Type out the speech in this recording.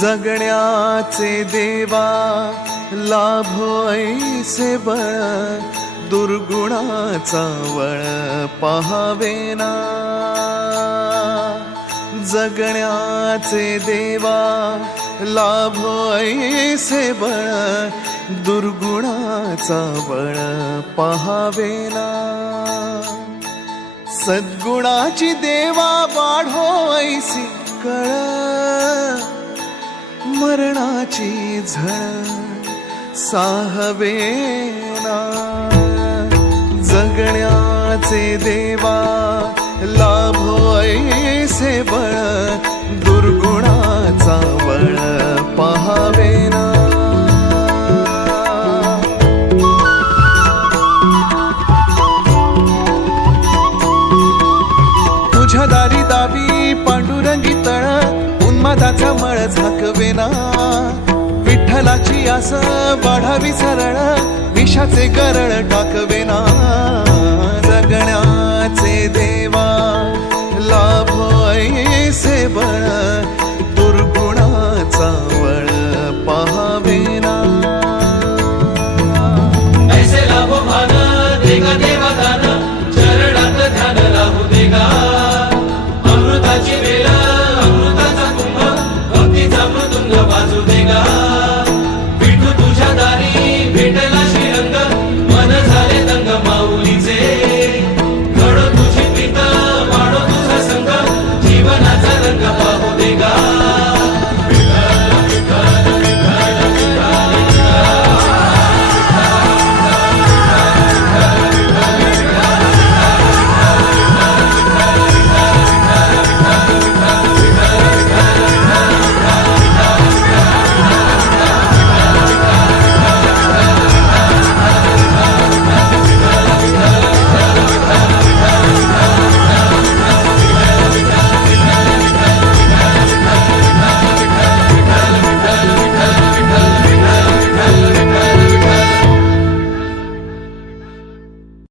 जगण्याचे देवा लाभो ऐसे बळ, दुर्गुणाचा वळ पहावेना. जगण्याचे देवा लाभो ऐसे बळ, दुर्गुणाचा बळ पहावेना. सद्गुणाची देवा वाढो ऐसी कळ, मरणाची झळ साहवेना. जगण्याचे देवा लाभो ऐसे बळ, दुर्गुणाचा बळ पहावेना. तुझ्या दारी दावी पांडुरंगी तळ, उन्मादाचा मळ झाकवेना. विठ्ठलाची आस वाढावी सरळ, विषाचे गरळ टाकवेना. जगण्याचे